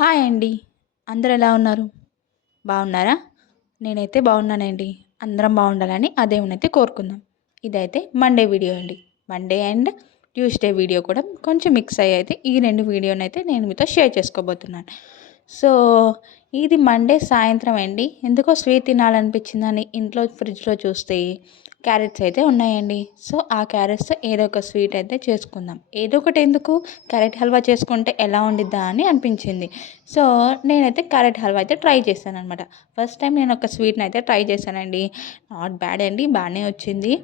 Hi అండి. అందరూ ఎలా ఉన్నారు? బాగున్నారా? నేనైతే బాగున్నానండి. అందరం బాగుండాలని ఆ దేవుడినైతే కోరుకుందాం. ఇదైతే మండే వీడియో అండి. మండే అండ్ ట్యూస్డే వీడియో కూడా కొంచెం మిక్స్ అయ్యి అయితే ఈ 2 వీడియోనైతే నేను మీతో షేర్ చేసుకోబోతున్నాను. సో, ఇది మండే సాయంత్రం అండి. ఎందుకో స్వీట్ తినాలనిపించిందని ఇంట్లో ఫ్రిడ్జ్‌లో చూస్తే క్యారెట్స్ అయితే ఉన్నాయండి. సో, ఆ క్యారెట్స్‌తో ఏదో ఒక స్వీట్ అయితే చేసుకుందాం. ఏదో ఒకటి ఎందుకు క్యారెట్ హల్వా చేసుకుంటే ఎలా ఉండిద్దా అని అనిపించింది. సో, నేనైతే క్యారెట్ హల్వా అయితే ట్రై చేశాననమాట. ఫస్ట్ టైం నేను ఒక స్వీట్‌ని అయితే ట్రై చేశానండి. నాట్ బ్యాడ్ అండి. బానే వచ్చింది.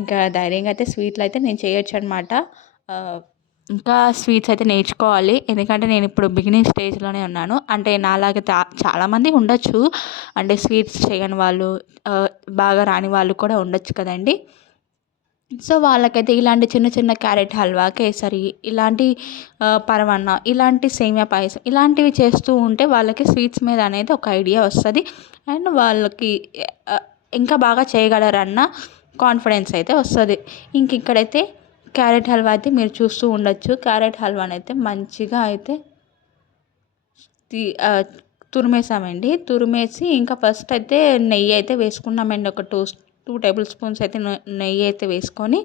ఇంకా ధైర్యంగా అయితే స్వీట్లు అయితే నేను చేయొచ్చనమాట. ఆహ్, ఇంకా స్వీట్స్ అయితే నేర్చుకోవాలి. ఎందుకంటే నేను ఇప్పుడు బిగినింగ్ స్టేజ్‌లోనే ఉన్నాను. అంటే నాలాగా చాలామంది ఉండొచ్చు. అంటే స్వీట్స్ చేయని వాళ్ళు, ఆహ్, బాగా రాని వాళ్ళు కూడా ఉండొచ్చు కదండీ! సో, వాళ్ళకైతే ఇలాంటి చిన్న చిన్న క్యారెట్ హల్వా, కేసరి ఇలాంటి పరమాన్నం, ఇలాంటి సేమియా పాయసం ఇలాంటివి చేస్తూ ఉంటే వాళ్ళకి స్వీట్స్ మీద అనేది ఒక ఐడియా వస్తది. అండ్ వాళ్ళకి ఆహ్, ఇంకా బాగా చేయగలరన్న కాన్ఫిడెన్స్ అయితే వస్తది. ఇక్కడైతే క్యారెట్ హల్వా అయితే మీరు చూస్తూ ఉండొచ్చు. క్యారెట్ హల్వానైతే మంచిగా అయితే తి ఆహ్, తురిమేసామండి. తురిమేసి ఇంకా ఫస్ట్ అయితే నెయ్యి అయితే వేసుకున్నామండి. ఒక 2 టేబుల్ స్పూన్స్ అయితే నెయ్యి అయితే వేసుకొని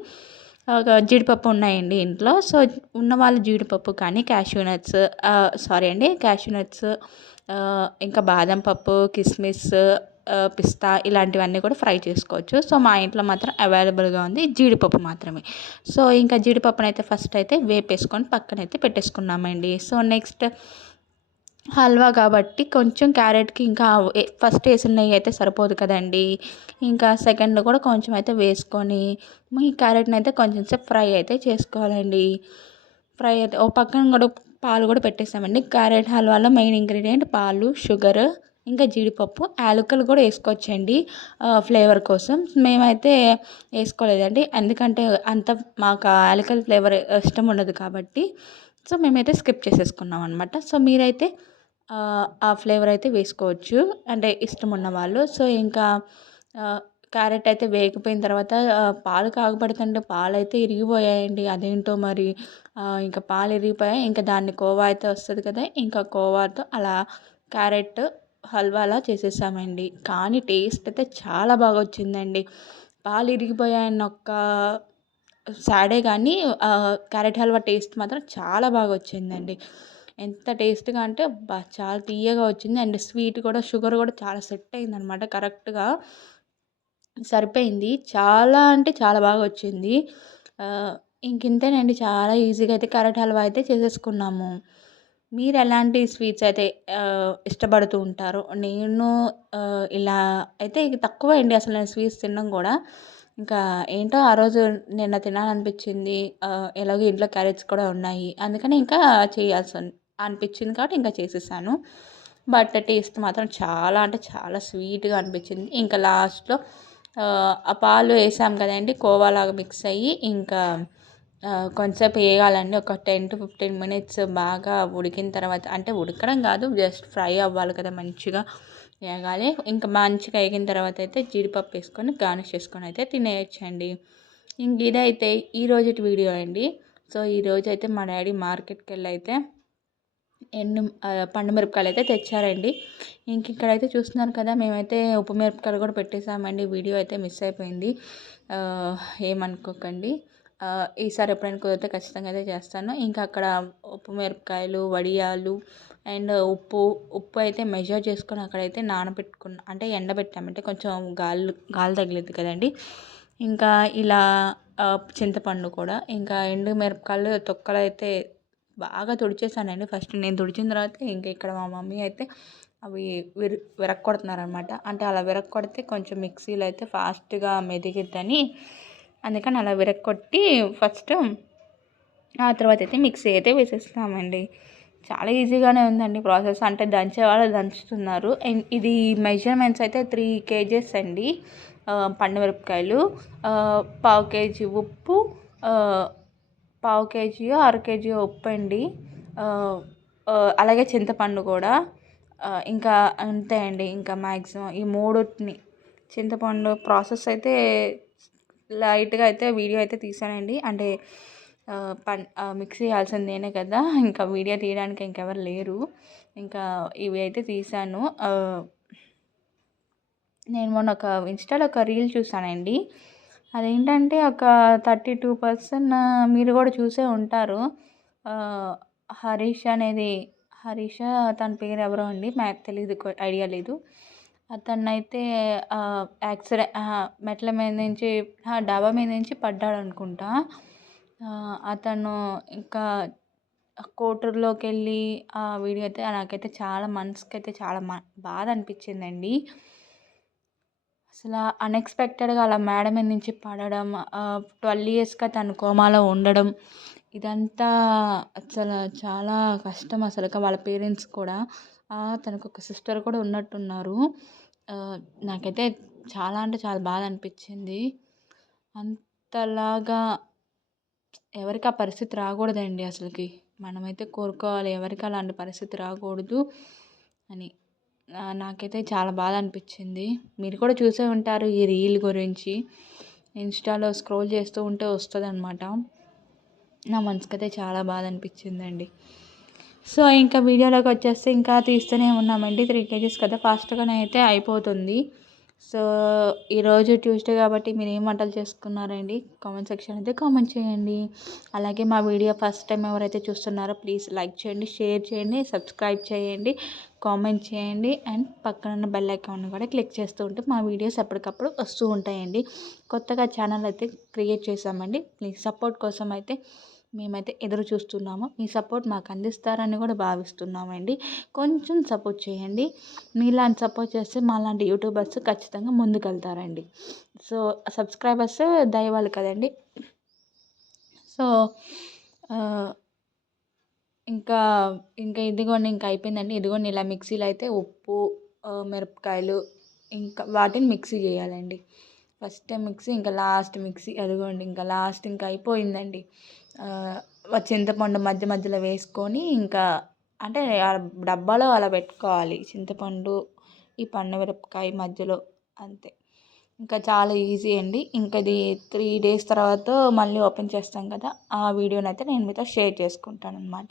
జీడిపప్పు ఉన్నాయండి ఇంట్లో. సో, ఉన్నవాళ్ళు జీడిపప్పు కానీ క్యాష్యూ నట్స్, సారీ అండి, క్యాష్యూ నట్స్, ఇంకా బాదం పప్పు, కిస్మిస్, పిస్తా ఇలాంటివన్నీ కూడా ఫ్రై చేసుకోవచ్చు. సో, మా ఇంట్లో మాత్రం అవైలబుల్‌గా ఉంది జీడిపప్పు మాత్రమే. సో, ఇంకా జీడిపప్పునైతే ఫస్ట్ అయితే వేపేసుకొని పక్కనైతే పెట్టేసుకున్నామండి. సో, నెక్స్ట్ హల్వా కాబట్టి కొంచెం క్యారెట్‌కి ఇంకా ఫస్ట్ ఏసిన నెయ్యి అయితే సరిపోదు కదండీ! ఇంకా సెకండ్‌లో కూడా కొంచెం అయితే వేసుకొని ఈ క్యారెట్‌ని అయితే కొంచెం సేపు ఫ్రై అయితే చేసుకోవాలండి. ఫ్రై అయితే ఓ పక్కన కూడా పాలు కూడా పెట్టేసామండి. క్యారెట్ హల్వాలో మెయిన్ ఇంగ్రీడియంట్ పాలు, షుగర్, ఇంకా జీడిపప్పు, యాలకులు కూడా ఏసుకోవచ్చండి ఫ్లేవర్ కోసం. మేమైతే ఏసుకోలేదండి. ఎందుకంటే అంత మాకు ఆ యాలకుల ఫ్లేవర్ ఇష్టం ఉండదు కాబట్టి. సో, మేమైతే స్కిప్ చేసేసుకున్నాం అనమాట. సో, మీరైతే ఆ ఫ్లేవర్ అయితే వేసుకోవచ్చు. అంటే ఇష్టం ఉన్నవాళ్ళు. సో, ఇంకా ఆహ్, క్యారెట్ అయితే వేగిపోయిన తర్వాత పాలు కాగబెడుతుంటే పాలైతే ఇరిగిపోయాయండి. అదేంటో మరి ఇంకా పాలు ఇరిగిపోయాయి. ఇంకా దాన్ని కోవా అయితే వస్తది కదా! ఇంకా కోవాతో అలా క్యారెట్ హల్వాలా చేసేసామండి. కానీ టేస్ట్ అయితే చాలా బాగా వచ్చిందండి. పాలు ఇరిగిపోయాయన్న ఒక్క సాడే గానీ క్యారెట్ హల్వా టేస్ట్ మాత్రం చాలా బాగా వచ్చిందండి. ఎంత టేస్ట్‌గా అంటే అబ్బా! చాలా తియ్యగా వచ్చింది. అండ్ స్వీట్ కూడా షుగర్ కూడా చాలా సెట్ అయిందనమాట కరెక్ట్‌గా. సరిపోయింది. చాలా అంటే చాలా బాగా వచ్చింది. ఆహ్, ఇంతేనండి, చాలా ఈజీగా అయితే క్యారెట్ హల్వా అయితే చేసేసుకున్నాము. మీరెలాంటి స్వీట్స్ అయితే ఇష్టపడుతూ ఉంటారో? నేను ఇలా అయితే ఇక తక్కువే అండి అసలు నేను స్వీట్స్ తినడం గూడా. ఇంకా ఏంటో ఆ రోజు నిన్న తినాలనిపించింది. ఎలాగో ఇంట్లో క్యారెట్స్ కూడా ఉన్నాయి. అందుకని ఇంకా అనిపించింది కాబట్టి ఇంకా చేసేసాను. బట్ టేస్ట్ మాత్రం చాలా అంటే చాలా స్వీట్‌గా అనిపించింది. ఇంకా లాస్ట్‌లో ఆ పాలు ఏసాం కదండీ! కోవాలాగా మిక్స్ అయ్యి ఇంకా కొంచెంసేపు ఏగాలండి. ఒక 10-15 మినిట్స్ బాగా ఉడికిన తర్వాత, అంటే ఉడకడం కాదు, జస్ట్ ఫ్రై అవ్వాలి కదా! మంచిగా ఏగాలి. ఇంకా మంచిగా ఏగిన తర్వాత అయితే జీడిపప్పు వేసుకొని గార్నిష్ చేసుకొని అయితే తినేయొచ్చండి. ఇదైతే ఈరోజుటి వీడియో అండి. సో, ఈరోజైతే మా డ్యాడీ మార్కెట్‌కెళ్ళి అయితే పండు మిరపకాయలైతే తెచ్చారండి. ఇక్కడైతే చూస్తున్నారు కదా! మేమైతే ఉప్పు మిరపకాయలు కూడా పెట్టేసామండి. వీడియో అయితే మిస్ అయిపోయింది. ఆహ్, ఏమనుకోకండి. ఈసారి ఎప్పుడైనా కుదిరితే ఖచ్చితంగా అయితే చేస్తాను. ఇంకా అక్కడ ఉప్పు మిరపకాయలు, వడియాలు అండ్ ఉప్పు అయితే మెజర్ చేసుకొని అక్కడైతే అంటే ఎండబెట్టాము. అంటే కొంచెం గాలి తగిలిద్ది కదండీ! ఇంకా ఇలా చింతపండు కూడా, ఇంకా ఎండు మిరపకాయలు తొక్కలైతే బాగా తుడిచేసానండి. ఫస్ట్ నేను తుడిచిన తర్వాత ఇంక ఇక్కడ మా మమ్మీ అయితే అవి విరక్కొడుతున్నారనమాట. అంటే అలా విరక్కొడితే కొంచెం మిక్సీలో అయితే ఫాస్ట్‌గా మెదిగిద్దని, అందుకని అలా విరక్కొట్టి ఫస్ట్ ఆ తర్వాత అయితే మిక్సీ అయితే వేసేస్తామండి. చాలా ఈజీగానే ఉందండి ప్రాసెస్. అంటే దంచేవాళ్ళు దంచుతున్నారు. అండ్ ఇది మెజర్మెంట్స్ అయితే 3 కేజెస్ అండి. పండు మిరపకాయలు, పావు కేజీ ఉప్పు, ఆహ్, పావు కేజీయో, అర కేజీయో ఉప్పండి. ఆహ్, అలాగే చింతపండు కూడా. ఇంకా అంతే అండి. ఇంకా మ్యాక్సిమం ఈ మూడిటిని, చింతపండు ప్రాసెస్ అయితే లైట్‌గా అయితే వీడియో అయితే తీశానండి. అంటే మిక్సీ చేయాల్సింది నేనే కదా, ఇంకా వీడియో తీయడానికి ఇంకెవరు లేరు. ఇంకా ఇవి అయితే తీసాను. నేను మొన్న ఒక ఇన్స్టాలో ఒక రీల్ చూసానండి. అదేంటంటే ఒక 32% మీరు కూడా చూసే ఉంటారు. హరీష్ అనేది, హరీష తన పేరు ఎవరో అండి, నాకు తెలీదు, ఐడియా లేదు. అతన్నైతే మెట్ల మీద నుంచి, డాబా మీద నుంచి పడ్డాడు అనుకుంటా. అతను ఇంకా కోర్టులోకి వెళ్ళి ఆ వీడియో అయితే నాకైతే చాలా మనసుకైతే చాలా బాధ అనిపించిందండి. అసలు అన్ఎక్స్పెక్టెడ్గా అలా మేడ మీద నుంచి పడడం, 12 ఇయర్స్గా తను కోమాలో ఉండడం, ఇదంతా అసలు చాలా కష్టం అసలు. వాళ్ళ పేరెంట్స్ కూడా, తనకు ఒక సిస్టర్ కూడా ఉన్నట్టున్నారు. నాకైతే చాలా అంటే చాలా బాధ అనిపించింది. అంతలాగా ఎవరికి ఆ పరిస్థితి రాకూడదండి అసలుకి. మనమైతే కోరుకోవాలి ఎవరికి అలాంటి పరిస్థితి రాకూడదు అని. నాకైతే చాలా బాధ అనిపించింది. మీరు కూడా చూసే ఉంటారు ఈ రీల్ గురించి. ఇన్స్టాలో స్క్రోల్ చేస్తూ ఉంటే వస్తుందన్నమాట. నా మనసుకైతే చాలా బాధ అనిపించిందండి. సో ఇంకా వీడియోలోకి వచ్చేస్తే ఇంకా తీస్తూనే ఉన్నామండి. 3 kgs కదా, ఫాస్ట్గానే అయితే అయిపోతుంది. సో ఈరోజు ట్యూస్డే కాబట్టి మీరు ఏం వంటలు చేసుకున్నారండి? కామెంట్ సెక్షన్ అయితే కామెంట్ చేయండి. అలాగే మా వీడియో ఫస్ట్ టైం ఎవరైతే చూస్తున్నారో ప్లీజ్ లైక్ చేయండి, షేర్ చేయండి, సబ్స్క్రైబ్ చేయండి, కామెంట్ చేయండి, అండ్ పక్కన ఉన్న బెల్ ఐకాన్ కూడా క్లిక్ చేస్తూ ఉంటే మా వీడియోస్ ఎప్పటికప్పుడు వస్తూ ఉంటాయండి. కొత్తగా ఛానల్ అయితే క్రియేట్ చేసామండి. ప్లీజ్ సపోర్ట్ కోసం అయితే మేమైతే ఎదురు చూస్తున్నాము. మీ సపోర్ట్ మాకు అందిస్తారని కూడా భావిస్తున్నామండి. కొంచెం సపోర్ట్ చేయండి. మీలాంటి సపోర్ట్ చేస్తే మాలాంటి యూట్యూబర్స్ ఖచ్చితంగా ముందుకెళ్తారండి. సో సబ్స్క్రైబర్స్ దయవాలి కదండి. సో ఇంకా ఇంకా ఇదిగోండి, ఇంకా అయిపోయిందండి. ఇదిగోండి ఇలా మిక్సీలో అయితే ఉప్పు, మిరపకాయలు, ఇంకా వాటిని మిక్సీ చేయాలండి. ఫస్ట్ మిక్సీ, ఇంకా లాస్ట్ మిక్సీ. అదిగోండి ఇంకా లాస్ట్ ఇంకా అయిపోయిందండి. చింతపండు మధ్య మధ్యలో వేసుకొని, ఇంకా అంటే ఆ డబ్బాలో అలా పెట్టుకోవాలి చింతపండు, ఈ మిరపకాయ మధ్యలో, అంతే. ఇంకా చాలా ఈజీ అండి. ఇంకా ఇది 3 days తర్వాత మళ్ళీ ఓపెన్ చేస్తాం కదా, ఆ వీడియోని అయితే నేను మీతో షేర్ చేసుకుంటాను అనమాట.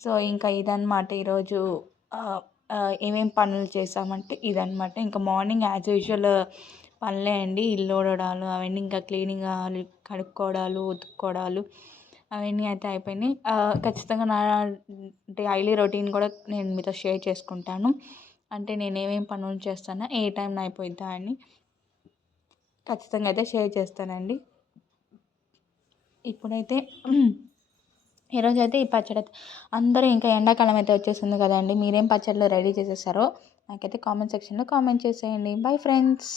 సో ఇంకా ఇదన్నమాట ఈరోజు ఏమేం పనులు చేసామంటే ఇదన్నమాట. ఇంకా మార్నింగ్ యాజ్ యూజువల్ పనులే అండి. ఇల్లు ఊడవడాలు అవన్నీ, ఇంకా క్లీనింగ్ కడుక్కోవడాలు, ఉతుక్కోవడాలు అవన్నీ అయితే అయిపోయినాయి. ఖచ్చితంగా నా డైలీ రొటీన్ కూడా నేను మీతో షేర్ చేసుకుంటాను. అంటే నేను ఏమేమి పనులు చేస్తానో, ఏ టైంలో అయిపోయిద్దా అని ఖచ్చితంగా అయితే షేర్ చేస్తానండి. ఇప్పుడైతే ఈరోజు అయితే ఈ పచ్చడి అయితే అందరూ, ఇంకా ఎండాకాలం అయితే వచ్చేసింది కదండి, మీరేం పచ్చళ్ళు రెడీ చేసేసారో నాకైతే కామెంట్ సెక్షన్లో కామెంట్ చేసేయండి. Bye friends.